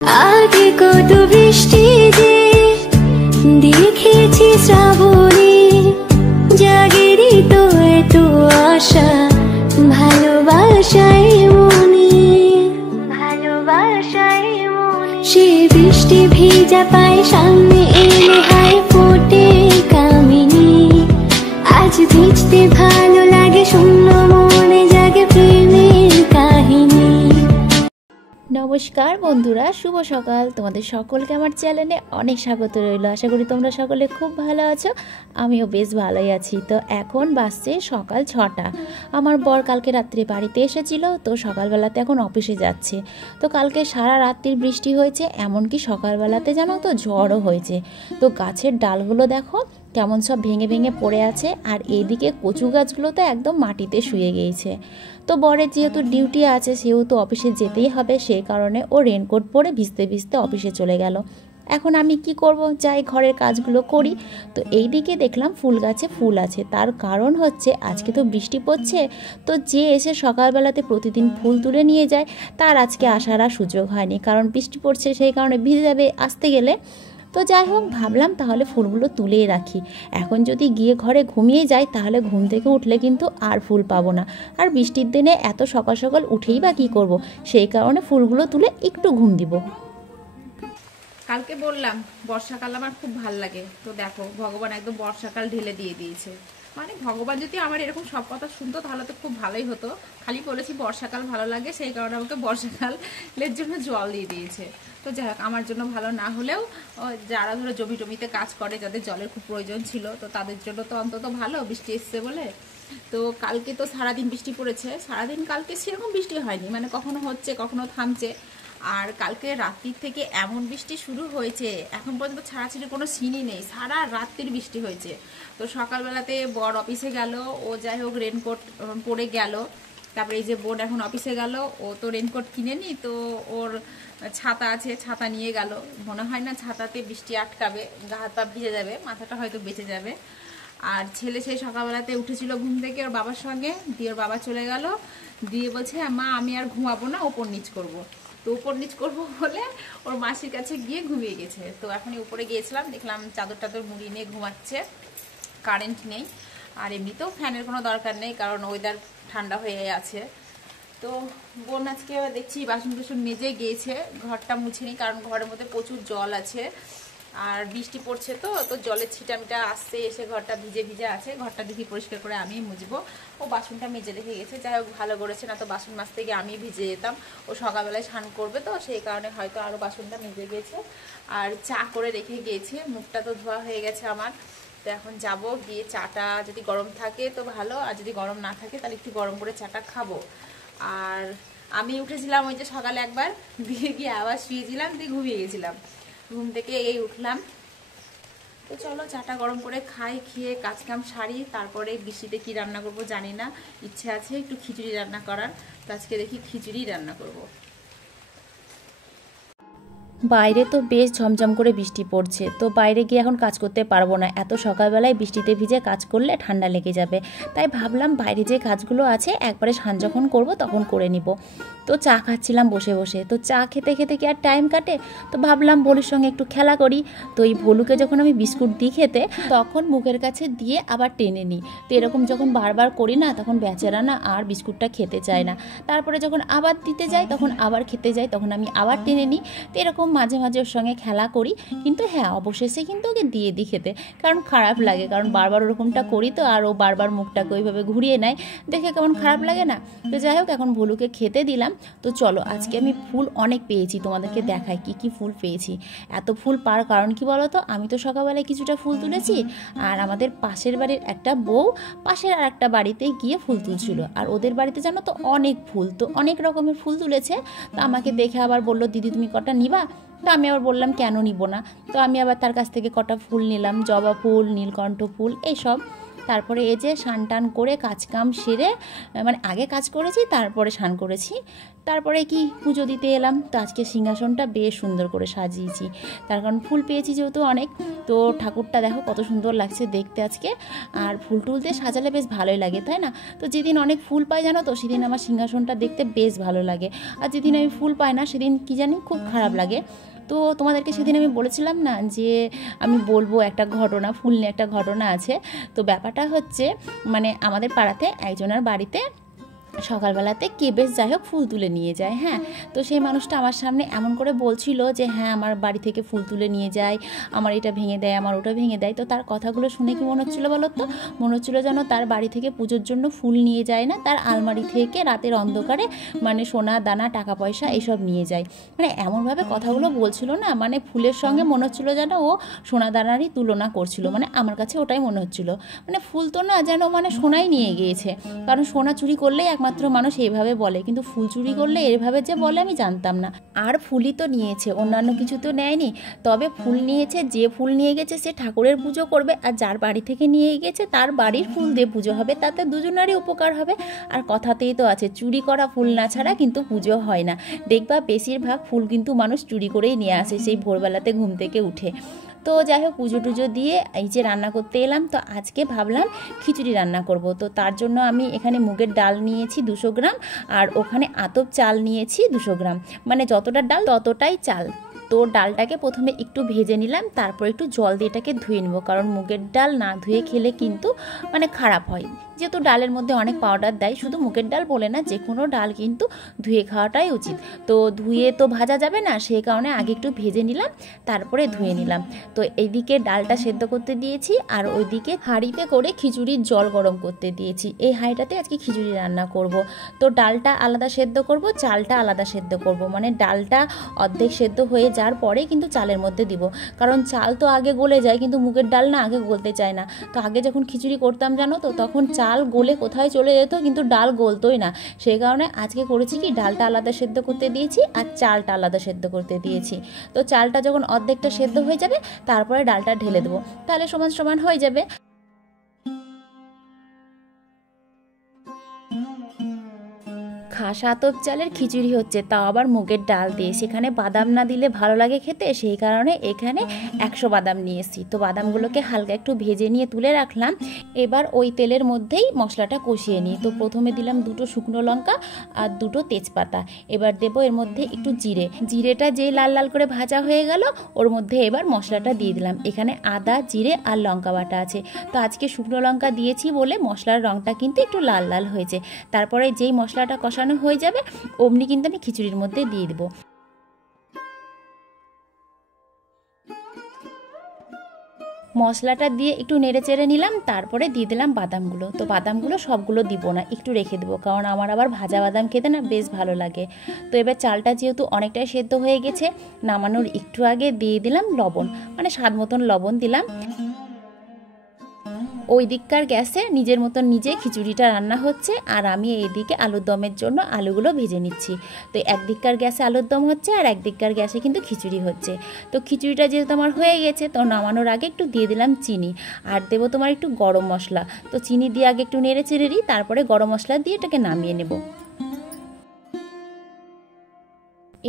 আগে কত বৃষ্টি যে দেখেছি শ্রাবণে, জাগেরই তো এত আশা ভালোবাসায় মনে, ভালোবাসায় মনে। সে বৃষ্টি ভেজা পায় সামনে এলে হায় ফোটে কামিনী, আজ ভিজতে ভালো লাগে শূন্য মনে জাগে প্রেমের কাহিনী। নমস্কার বন্ধুরা, শুভ সকাল। তোমাদের সকলকে আমার চ্যানেলে অনেক স্বাগত রইল। আশা করি তোমরা সকলে খুব ভালো আছো, আমিও বেশ ভালোই আছি। তো এখন বাজছে সকাল 6টা। আমার বর কালকে রাত্রে বাড়িতে এসেছিল, তো সকালবেলাতে এখন অফিসে যাচ্ছে। তো কালকে সারা রাত্রির বৃষ্টি হয়েছে, এমনকি সকালবেলাতে জানো তো ঝড়ও হয়েছে। তো গাছের ডালগুলো দেখো কেমন সব ভেঙে ভেঙে পড়ে আছে, আর এইদিকে কচু গাছগুলো তো একদম মাটিতে শুয়ে গিয়েছে। তো বরের যেহেতু ডিউটি আছে, সেহেতু অফিসে যেতেই হবে, সেই কারণে ও রেনকোট পরে ভিজতে ভিজতে অফিসে চলে গেল। এখন আমি কি করব, যাই ঘরের কাজগুলো করি। তো এই দিকে দেখলাম ফুল গাছে ফুল আছে, তার কারণ হচ্ছে আজকে তো বৃষ্টি পড়ছে। তো যে এসে সকালবেলাতে প্রতিদিন ফুল তুলে নিয়ে যায়, তার আজকে আসার আর সুযোগ হয়নি, কারণ বৃষ্টি পড়ছে, সেই কারণে ভিজে যাবে আসতে গেলে। তো যাই হোক, ভাবলাম তাহলে ফুলগুলো তুলেই রাখি। এখন যদি গিয়ে ঘরে ঘুমিয়ে যাই, তাহলে ঘুম থেকে উঠলে কিন্তু আর ফুল পাবো না। আর বৃষ্টির দিনে এত সকাল সকাল উঠেই বা কী করব, সেই কারণে ফুলগুলো তুলে একটু ঘুম দিব। কালকে বললাম বর্ষাকাল আমার খুব ভাল লাগে, তো দেখো ভগবান একদম বর্ষাকাল ঢেলে দিয়ে দিয়েছে। মানে ভগবান যদি আমার এরকম সব কথা শুনতো তাহলে তো খুব ভালোই হতো। খালি বলেছি বর্ষাকাল ভালো লাগে, সেই কারণে আমাকে বর্ষাকালের জন্য জল দিয়ে দিয়েছে। তো যাই হোক, আমার জন্য ভালো না হলেও যারা ধরো জমি টমিতে কাজ করে, যাদের জলের খুব প্রয়োজন ছিল, তো তাদের জন্য তো অন্তত ভালো বৃষ্টি এসছে বলে। তো কালকে তো সারাদিন বৃষ্টি পড়েছে, সারাদিন কালকে সেরকম বৃষ্টি হয়নি, মানে কখনো হচ্ছে কখনো থামছে। আর কালকে রাত্রির থেকে এমন বৃষ্টি শুরু হয়েছে, এখন পর্যন্ত ছাড়াছাড়ি কোনো সিনই নেই, সারা রাত্রির বৃষ্টি হয়েছে। তো সকালবেলাতে বর অফিসে গেল, ও যাই হোক রেনকোট পরে গেল। তারপরে এই যে বোন এখন অফিসে গেল, ও তো রেনকোট কিনেনি, তো ওর ছাতা আছে, ছাতা নিয়ে গেল। মনে হয় না ছাতাতে বৃষ্টি আটকাবে, গা হাত পা ভিজে যাবে, মাথাটা হয়তো বেঁচে যাবে। আর ছেলে সেই সকালবেলাতে উঠেছিল ঘুম থেকে ওর বাবার সঙ্গে, দিয়ে ওর বাবা চলে গেল, দিয়ে বলছে মা আমি আর ঘুমাবো না, ওপর নিচ করবো। তো উপর নিচ করবো বলে ওর মাসির কাছে গিয়ে ঘুমিয়ে গেছে। তো এখনই উপরে গিয়েছিলাম, দেখলাম চাদর টাদর মুড়ি নিয়ে ঘুমাচ্ছে, কারেন্ট নেই। আর এমনিতেও ফ্যানের কোনো দরকার নেই, কারণ ওয়েদার ঠান্ডা হয়ে আছে। তো বোন আজকে দেখছি বাসন টাসন মেজে গিয়েছে, ঘরটা মুছেনি, কারণ ঘরের মধ্যে প্রচুর জল আছে আর বৃষ্টি পড়ছে। তো তো জলের ছিটামিটা আসছে, এসে ঘরটা ভিজে ভিজে আছে, ঘরটা দেখি পরিষ্কার করে আমি মুছবো। ও বাসনটা মেজে রেখে গেছে, যাই হোক ভালো করেছে, না তো বাসন মাজতে গিয়ে আমি ভিজে যেতাম। ও সকালবেলায় স্নান করবে, তো সেই কারণে হয়তো আরও বাসনটা মেজে গেছে। আর চা করে রেখে গিয়েছে, মুখটা তো ধোয়া হয়ে গেছে আমার। তো এখন যাব, গিয়ে চাটা যদি গরম থাকে তো ভালো, আর যদি গরম না থাকে তাহলে একটু গরম করে চাটা খাবো। আর আমি উঠেছিলাম ওই যে সকালে একবার, দিয়ে গিয়ে আবার শুয়েছিলাম, দিয়ে ঘুমিয়ে গেছিলাম। ঘুম থেকে এই উঠলাম। তো চলো চাটা গরম করে খাই, খেয়ে কাজ কাম সারি, তারপরে বৃষ্টিতে কি রান্না করব জানি না, ইচ্ছে আছে একটু খিচুড়ি রান্না করার। তো আজকে দেখি খিচুড়ি রান্না করব। বাইরে তো বেশ ঝমঝম করে বৃষ্টি পড়ছে, তো বাইরে গিয়ে এখন কাজ করতে পারবো না, এত সকালবেলায় বৃষ্টিতে ভিজে কাজ করলে ঠান্ডা লেগে যাবে। তাই ভাবলাম বাইরে যে কাজগুলো আছে একবারে সাঁঝ যখন করবো তখন করে নিব। তো চা খাচ্ছিলাম বসে বসে, তো চা খেতে খেতে কি আর টাইম কাটে, তো ভাবলাম ভলুর সঙ্গে একটু খেলা করি। তো এই ভলুকে যখন আমি বিস্কুট দিই খেতে, তখন মুখের কাছে দিয়ে আবার টেনে নিই। তো এরকম যখন বারবার করি না, তখন বেচারা না আর বিস্কুটটা খেতে চায় না। তারপরে যখন আবার দিতে যাই, তখন আবার খেতে যাই, তখন আমি আবার টেনে নিই। তো এরকম মাঝে মাঝে ওর সঙ্গে খেলা করি, কিন্তু হ্যাঁ অবশেষে কিন্তু ওকে দিয়ে দিই খেতে, কারণ খারাপ লাগে, কারণ বারবার ওরকমটা করি তো, আর ও বারবার মুখটাকে ওইভাবে ঘুরিয়ে নেয়, দেখে কেমন খারাপ লাগে না। তো যাই হোক, এখন ভলুকে খেতে দিলাম। তো চলো, আজকে আমি ফুল অনেক পেয়েছি, তোমাদেরকে দেখাই কি কি ফুল পেয়েছি। এত ফুল পাওয়ার কারণ কি বলো তো, আমি তো সকালবেলায় কিছুটা ফুল তুলেছি, আর আমাদের পাশের বাড়ির একটা বউ পাশের আর একটা বাড়িতে গিয়ে ফুল তুলছিল, আর ওদের বাড়িতে জানো তো অনেক ফুল, তো অনেক রকমের ফুল তুলেছে। তো আমাকে দেখে আবার বললো দিদি তুমি কটা নিবা। তো আমি আবার বললাম কেন নিব না। তো আমি আবার তার কাছ থেকে কটা ফুল নিলাম, জবা ফুল, নীলকণ্ঠ ফুল, এইসব। তারপরে এই যে স্নান টান করে কাজকাম সেরে, মানে আগে কাজ করেছি তারপরে স্নান করেছি, তারপরে কি পুজো দিতে এলাম। তো আজকে সিংহাসনটা বেশ সুন্দর করে সাজিয়েছি, তার কারণ ফুল পেয়েছি যেহেতু অনেক। তো ঠাকুরটা দেখো কত সুন্দর লাগছে দেখতে আজকে, আর ফুল টুল দিয়ে সাজালে বেশ ভালোই লাগে, তাই না? তো যেদিন অনেক ফুল পাই জানো তো সেদিন আমার সিংহাসনটা দেখতে বেশ ভালো লাগে, আর যেদিন আমি ফুল পাই না সেদিন কি জানি খুব খারাপ লাগে। তো তোমাদেরকে সেদিন আমি বলেছিলাম না যে আমি বলবো একটা ঘটনা, ফুল নিয়ে একটা ঘটনা আছে। তো ব্যাপারটা হচ্ছে মানে আমাদের পাড়াতে একজনের বাড়িতে সকালবেলাতে কে বেশ যাই হোক ফুল তুলে নিয়ে যায়। হ্যাঁ, তো সেই মানুষটা আমার সামনে এমন করে বলছিল যে হ্যাঁ আমার বাড়ি থেকে ফুল তুলে নিয়ে যায়, আমার এটা ভেঙে দেয়, আমার ওটা ভেঙে দেয়। তো তার কথাগুলো শুনে কি মনে হচ্ছিলো বলো তো? মনে হচ্ছিলো যেন তার বাড়ি থেকে পুজোর জন্য ফুল নিয়ে যায় না, তার আলমারি থেকে রাতের অন্ধকারে মানে সোনা দানা টাকা পয়সা এসব নিয়ে যায়। মানে এমনভাবে কথাগুলো বলছিল না, মানে ফুলের সঙ্গে মনে হচ্ছিলো যেন ও সোনা দানারই তুলনা করছিল। মানে আমার কাছে ওটাই মনে হচ্ছিলো, মানে ফুল তো না যেন মানে সোনাই নিয়ে গিয়েছে। কারণ সোনা চুরি করলেই একমাত্র মানুষ এইভাবে বলে, কিন্তু ফুল চুরি করলে এভাবে যে বলে আমি জানতাম না। আর ফুলই তো নিয়েছে, অন্যান্য কিছু তো নেয়নি। তবে ফুল নিয়েছে, যে ফুল নিয়ে গেছে সে ঠাকুরের পুজো করবে, আর যার বাড়ি থেকে নিয়ে গেছে তার বাড়ির ফুল দিয়ে পুজো হবে, তাতে দুজনারই উপকার হবে। আর কথাতেই তো আছে চুরি করা ফুল না ছাড়া কিন্তু পুজো হয় না। দেখবা বেশিরভাগ ফুল কিন্তু মানুষ চুরি করেই নিয়ে আসে সেই ভোরবেলাতে ঘুম থেকে উঠে। তো যাই হোক পুজো টুজো দিয়ে এই যে রান্না করতে এলাম। তো আজকে ভাবলাম খিচুড়ি রান্না করব। তো তার জন্য আমি এখানে মুগের ডাল নিয়েছি 200 গ্রাম, আর ওখানে আতপ চাল নিয়েছি 200 গ্রাম, মানে যতটা ডাল ততটাই চাল। তো ডালটাকে প্রথমে একটু ভেজে নিলাম, তারপর একটু জল দিয়ে এটাকে ধুয়ে নেবো, কারণ মুগের ডাল না ধুয়ে খেলে কিন্তু মানে খারাপ হয়। যেহেতু ডালের মধ্যে অনেক পাউডার দেয়, শুধু মুগের ডাল বলে না, যে কোনো ডাল কিন্তু ধুয়ে খাওয়াটাই উচিত। তো ধুয়ে তো ভাজা যাবে না, সেই কারণে আগে একটু ভেজে নিলাম, তারপরে ধুয়ে নিলাম। তো এইদিকে ডালটা সেদ্ধ করতে দিয়েছি, আর ওইদিকে হাঁড়িতে করে খিচুড়ির জল গরম করতে দিয়েছি। এই হাঁড়িটাতে আজকে খিচুড়ি রান্না করব। তো ডালটা আলাদা সেদ্ধ করব, চালটা আলাদা সেদ্ধ করব, মানে ডালটা অর্ধেক সেদ্ধ হয়ে যাওয়ার পরে কিন্তু চালের মধ্যে দিব, কারণ চাল তো আগে গলে যায় কিন্তু মুগের ডাল না আগে গলতে চায় না। তো আগে যখন খিচুড়ি করতাম জানো তো, তখন চাল গলে কোথায় চলে যেত, কিন্তু ডাল গলতোই না। সেই কারণে আজকে করেছি কি ডালটা আলাদা সেদ্ধ করতে দিয়েছি আর চালটা আলাদা সেদ্ধ করতে দিয়েছি। তো চালটা যখন অর্ধেকটা সেদ্ধ হয়ে যাবে তারপরে ডালটা ঢেলে দেবো, তাহলে সমান সমান হয়ে যাবে। খাসা আতপ চালের খিচুড়ি হচ্ছে, তাও আবার মুগের ডাল দিয়ে। সেখানে বাদাম না দিলে ভালো লাগে খেতে, সেই কারণে এখানে 100 বাদাম নিয়ে এসেছি। তো বাদামগুলোকে হালকা একটু ভেজে নিয়ে তুলে রাখলাম। এবার ওই তেলের মধ্যেই মশলাটা কষিয়ে নিই। তো প্রথমে দিলাম 2টো শুকনো লঙ্কা আর 2টো তেজপাতা। এবার দেবো এর মধ্যে একটু জিরে। জিরেটা যেই লাল লাল করে ভাজা হয়ে গেল, ওর মধ্যে এবার মশলাটা দিয়ে দিলাম। এখানে আদা, জিরে আর লঙ্কা বাটা আছে। তো আজকে শুকনো লঙ্কা দিয়েছি বলে মশলার রঙটা কিন্তু একটু লাল লাল হয়েছে। তারপরে যেই মশলাটা কষানো হয়ে যাবে অমনি কিন্তু আমি খিচুড়ির মধ্যে দিয়ে দেবো। মশলাটা দিয়ে একটু নেড়ে চেড়ে নিলাম, তারপরে দিয়ে দিলাম বাদামগুলো। তো বাদামগুলো সবগুলো দিব না, একটু রেখে দেবো, কারণ আমার আবার ভাজা বাদাম খেতে না বেশ ভালো লাগে। তো এবার চালটা যেহেতু অনেকটাই সেদ্ধ হয়ে গেছে, নামানোর একটু আগে দিয়ে দিলাম লবণ, মানে স্বাদ মতন লবণ দিলাম। ওই দিককার গ্যাসে নিজের মতন নিজে খিচুড়িটা রান্না হচ্ছে, আর আমি এইদিকে আলুর দমের জন্য আলুগুলো ভেজে নিচ্ছি। তো একদিককার গ্যাসে আলুর দম হচ্ছে, আর একদিককার গ্যাসে কিন্তু খিচুড়ি হচ্ছে। তো খিচুড়িটা যেহেতু আমার হয়ে গেছে, তো নামানোর আগে একটু দিয়ে দিলাম চিনি, আর দেবো তোমার একটু গরম মশলা। তো চিনি দিয়ে আগে একটু নেড়ে চেড়ে দিই, তারপরে গরম মশলা দিয়ে এটাকে নামিয়ে নেব।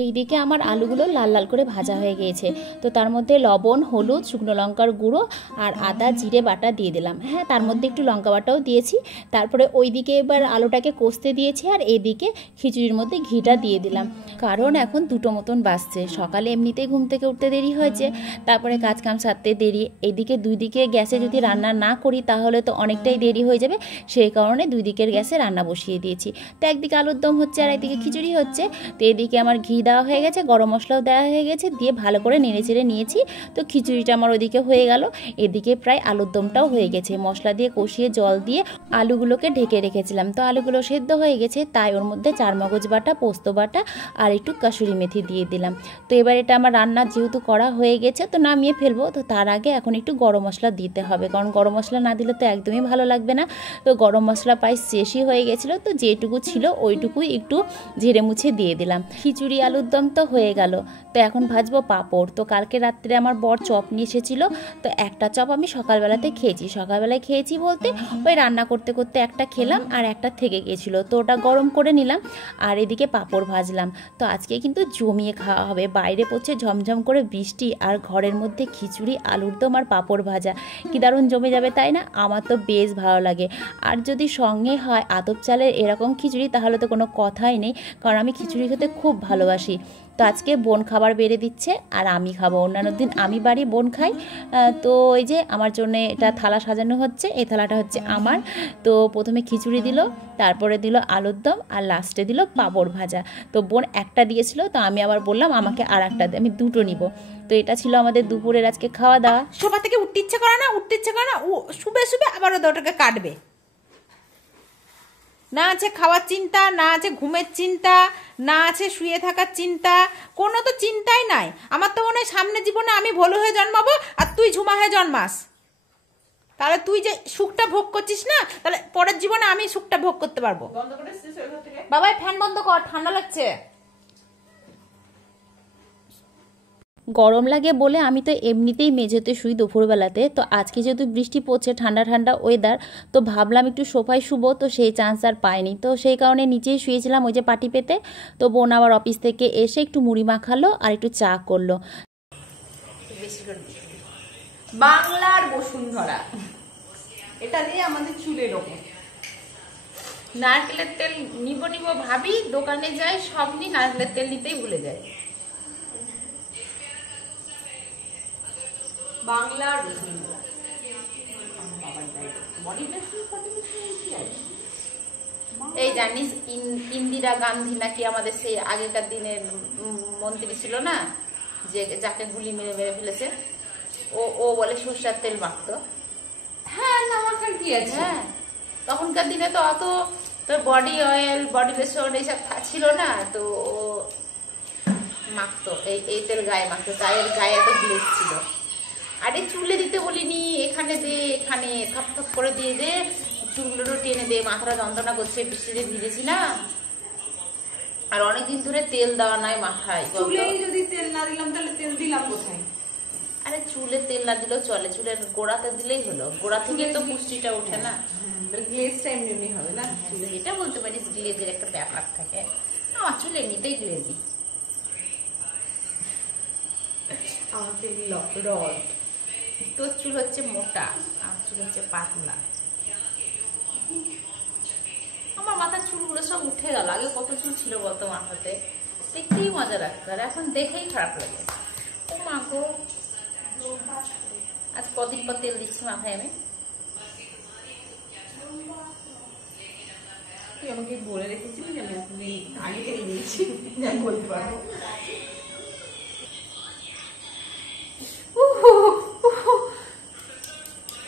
এইদিকে আমার আলুগুলো লাল লাল করে ভাজা হয়ে গিয়েছে। তো তার মধ্যে লবণ, হলুদ, শুকনো লঙ্কার গুঁড়ো আর আদা জিরে বাটা দিয়ে দিলাম। হ্যাঁ, তার মধ্যে একটু লঙ্কা বাটাও দিয়েছি। তারপরে ওইদিকে এবার আলুটাকে কষতে দিয়েছি, আর এদিকে খিচুড়ির মধ্যে ঘিটা দিয়ে দিলাম, কারণ এখন 2টো মতন বাজছে। সকালে এমনিতেই ঘুম থেকে উঠতে দেরি হয়েছে, তারপরে কাজ কাম সারতে দেরি। এদিকে দুই দিকে গ্যাসে যদি রান্না না করি তাহলে তো অনেকটাই দেরি হয়ে যাবে, সেই কারণে দুই দিকের গ্যাসে রান্না বসিয়ে দিয়েছি। তো একদিকে আলুর দম হচ্ছে আর একদিকে খিচুড়ি হচ্ছে। তো এদিকে আমার ঘি দেওয়া হয়ে গেছে, গরম মশলাও দেওয়া হয়ে গেছে, দিয়ে ভালো করে নেড়ে চেড়ে নিয়েছি। তো খিচুড়িটা আমার ওইদিকে হয়ে গেল, এদিকে প্রায় আলুর দমটাও হয়ে গেছে। মশলা দিয়ে কষিয়ে জল দিয়ে আলুগুলোকে ঢেকে রেখেছিলাম। তো আলুগুলো সেদ্ধ হয়ে গেছে, তাই ওর মধ্যে চারমগজ বাটা, পোস্ত বাটা আর একটু কাসুরি মেথি দিয়ে দিলাম। তো এবার এটা আমার রান্না যেহেতু করা হয়ে গেছে, তো নামিয়ে ফেলবো। তো তার আগে এখন একটু গরম মশলা দিতে হবে, কারণ গরম মশলা না দিলে তো একদমই ভালো লাগবে না। তো গরম মশলা প্রায় শেষই হয়ে গেছিলো, তো যেটুকু ছিল ওইটুকুই একটু ঝেড়ে মুছে দিয়ে দিলাম। খিচুড়ি আলু আলুর দম তো হয়ে গেল। তো এখন ভাজবো পাঁপড়। তো কালকে রাত্রে আমার বর চপ নিয়ে এসেছিলো, তো একটা চপ আমি সকালবেলাতে খেয়েছি। সকালবেলায় খেয়েছি বলতে ওই রান্না করতে করতে একটা খেলাম আর একটা থেকে গিয়েছিলো, তো ওটা গরম করে নিলাম আর এদিকে পাঁপড় ভাজলাম। তো আজকে কিন্তু জমিয়ে খাওয়া হবে। বাইরে পড়ছে ঝমঝম করে বৃষ্টি আর ঘরের মধ্যে খিচুড়ি, আলুর দম আর পাঁপড় ভাজা, কি দারুণ জমে যাবে তাই না? আমার তো বেশ ভালো লাগে। আর যদি সঙ্গে হয় আতপ চালের এরকম খিচুড়ি তাহলে তো কোনো কথাই নেই, কারণ আমি খিচুড়ি খেতে খুব ভালোবাসি। তো আজকে বোন খাবার বেড়ে দিচ্ছে আর আমি খাবো। অন্যান্য দিন আমি বাড়ি, বোন খাই। তো এই যে আমার জন্য এটা থালা সাজানো হচ্ছে, এই থালাটা হচ্ছে আমার। তো প্রথমে খিচুড়ি দিল, তারপরে দিল আলুর দম আর লাস্টে দিল পাঁপড় ভাজা। তো বোন একটা দিয়েছিল, তো আমি আবার বললাম আমাকে আর একটা, আমি দুটো নিব। তো এটা ছিল আমাদের দুপুরের আজকে খাওয়া দাওয়া। সোফা থেকে উঠতে ইচ্ছে করে না, উঠতে ইচ্ছে করে না, শুবে শুবে আবার ওটাকে কাটবে। না আছে খাওয়ার চিন্তা, না আছে ঘুমের চিন্তা, না আছে শুয়ে থাকার চিন্তা, কোনো তো চিন্তাই নাই। আমার তো মনে হয় সামনের জীবনে আমি ভোলু হয়ে জন্মাবো আর তুই ঝুমা হয়ে জন্মাস, তাহলে তুই যে সুখটা ভোগ করছিস না, তাহলে পরের জীবনে আমি সুখটা ভোগ করতে পারবো। বাবাই ফ্যান বন্ধ কর, ঠান্ডা লাগছে। গরম লাগে বলে আমি তো এমনিতেই মেঝেতে শুই দুপুরবেলাতে। তো আজকে যেহেতু বৃষ্টি পড়ছে, ঠান্ডা ঠান্ডা ওয়েদার, তো ভাবলাম একটু সোফায় শুবো, তো সেই চান্স আর পাইনি। তো সেই কারণে নিচেই শুয়েছিলাম ওই যে পাটি পেতে। তো বোন আবার অফিস থেকে এসে একটু মুড়ি মাখালো আর একটু চা করলো। বাংলার বসুন্ধরা, এটা দিয়ে আমাদের চুলের ওপর নারকেলের তেল নিব ভাবি, দোকানে যাই সব নিই, নারকেলের তেল নিতেই ভুলে যায়। বাংলার বসুন্ধরা, এই জানিস ইন্দিরা গান্ধী নাকি আমাদের সেই আগেকার দিনের মন্ত্রী ছিল না, যে যাকে গুলি মেরে মেরে ফেলেছে, ও বলে সরষের তেল মাখতো। হ্যাঁ, নামাকার কি আছে? হ্যাঁ, তখনকার দিনে তো অত বডি অয়েল, বডি লোশন এইসব ছিল না, তো ও মাখতো এই তেল গায়ে মাখতো, তাই এর গায়ে এত গ্লেজ ছিল। আরে চুলে দিতে বলিনি, এখানে দে, এখানে থপ থপ করে দিয়ে দে, চুলগুলো টেনে দে, মাথাটা যন্ত্রণা করছে, বৃষ্টিতে ভিজেছি না। আর অনেকদিন ধরে তেল দেওয়া নাই মাথায়। চুলে যদি তেল না দিলাম তাহলে তেল দিলাম কোথায়? আরে চুলে তেল না দিলেও চলে, চুলের গোড়াতে দিলেই হলো, গোড়া থেকে তো পুষ্টিটা ওঠে না, গ্লেজটা এমনি হবে না। চুলে এটা বলতে পারিস গ্লেজের একটা ব্যাপার থাকে, আমার চুল এমনিতেই গ্লেজি। আমাকে রড, তোর চুল হচ্ছে মোটা, আমার চুল হচ্ছে পাতলা। আমার মাথার চুলগুলো সব উঠে গেল, আগে কত চুল ছিল বলতো মাথাতে, দেখতেই মজা লাগতো, আর এখন দেখেই খারাপ লাগে। ও মা গো, আজ কদিন পর তেল দিচ্ছি মাথায় আমি। তুই আমাকে বলে রেখেছিলি যে আমি আগে তেল দিয়েছি, বলতে পারবো।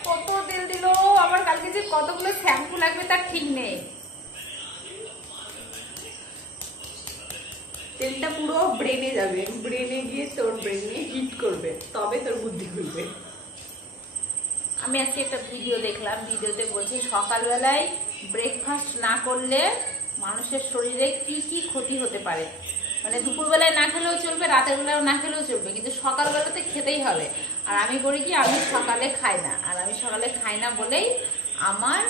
কত তেল দিল, আমার কালকে যে কতগুলো শ্যাম্পু লাগবে তার ঠিক নেই। তেলটা পুরো ব্রেনে যাবে, ব্রেনে গিয়ে তোর ব্রেনে হিট করবে, তবে তোর বুদ্ধি খুলবে। আমি আজকে একটা ভিডিও দেখলাম, ভিডিওতে বলছি সকালবেলায় ব্রেকফাস্ট না করলে মানুষের শরীরে কি কি ক্ষতি হতে পারে। মানে দুপুরবেলায় না খেলেও চলবে, রাতের বেলায় না খেলেও চলবে, কিন্তু সকালবেলাতে খেতেই হবে। আর আমি করি কি, আমি সকালে খাই না, আর আমি সকালে খাই না বলেই আমার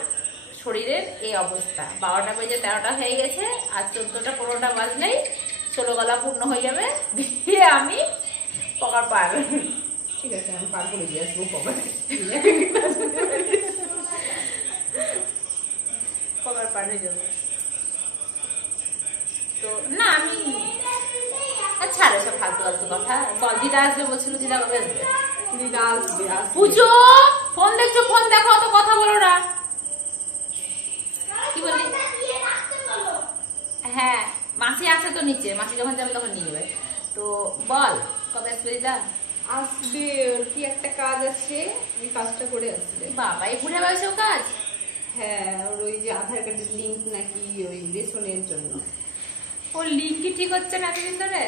শরীরের এই অবস্থা। 12টা বেজে 13টা হয়ে গেছে, আর 14টা 15টা বাজলেই 16 গলা পূর্ণ হয়ে যাবে, দিয়ে আমি পকার পার। ঠিক আছে, আমি পার করে দিয়ে আসবো পকার পার হয়ে যাবো। তো না আমি আচ্ছা সব ফালতু ফালতু কথা বল। দিদা আসবে বলছিল, দিদা কবে আসবে? দিদা আসবে। পুজো ফোন দেখছো, ফোন দেখো, অত কথা বলো না। কি বললি? হ্যাঁ, মাসি আছে তো নিচে, মাসি যখন যাবে তখন নিয়ে যাবে। তো বল কবে আসবে দিদা? আসবে, ওর কি একটা কাজ আছে, ওই কাজটা করে আসবে। বাবা, এই বুড়ে বয়সেও কাজ? হ্যাঁ, ওর ওই যে আধার কার্ডের লিঙ্ক নাকি ওই রেশনের জন্য। ওর লিঙ্ক কি ঠিক হচ্ছে না এতদিন ধরে?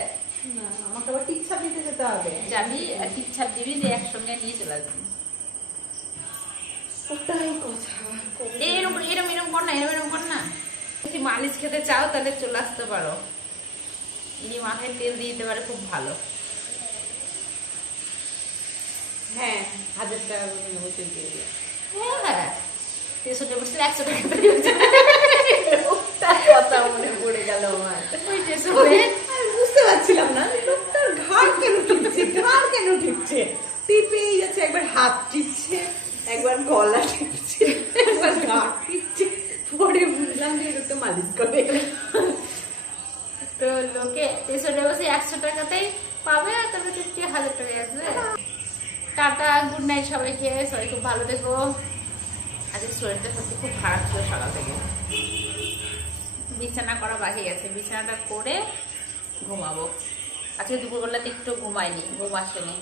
না, আমাকে আবার টিপছাপ দিতে যেতে হবে। যাবি আর টিপছাপ দিবি, দিয়ে একসঙ্গে নিয়ে চলে আসবি। ওটাই কথা। এরকম এরকম এরকম কর না, এরকম এরকম কর না। যদি মালিশ খেতে চাও তাহলে চলে আসতে পারো। ইনি মাথায় তেল দিয়ে দিতে পারে, খুব ভালো। হ্যাঁ 1000 টাকা করে নেবো তেল দিয়ে দিয়ে। হ্যাঁ 300 বছর 100 টাকা কথা মনে পড়ে গেল আমার। ওই টেসনে আমি বুঝতে পারছিলাম না লোকটার ঘাড় কেন টিপছে, টিপেই যাচ্ছে, একবার হাত টিপছে, একবার গলা টিপছে, একবার ঘাড় টিপছে। পরে বুঝলাম যে এটা তো মালিশ করে। তো লোকে 300 বছর 100 টাকাতেই পাবে, আর তবে 1000 টাকায় আসবে। টাটা, গুড নাইট সবাইকে, সবাই খুব ভালো থেকো। আজকে শরীরটা সত্যি খুব খারাপ ছিল সকাল থেকে, বিছানা করা বাকি গেছে, বিছানাটা করে ঘুমাবো। আজকে দুপুরবেলাতে একটু ঘুমাইনি, ঘুম আসেনি।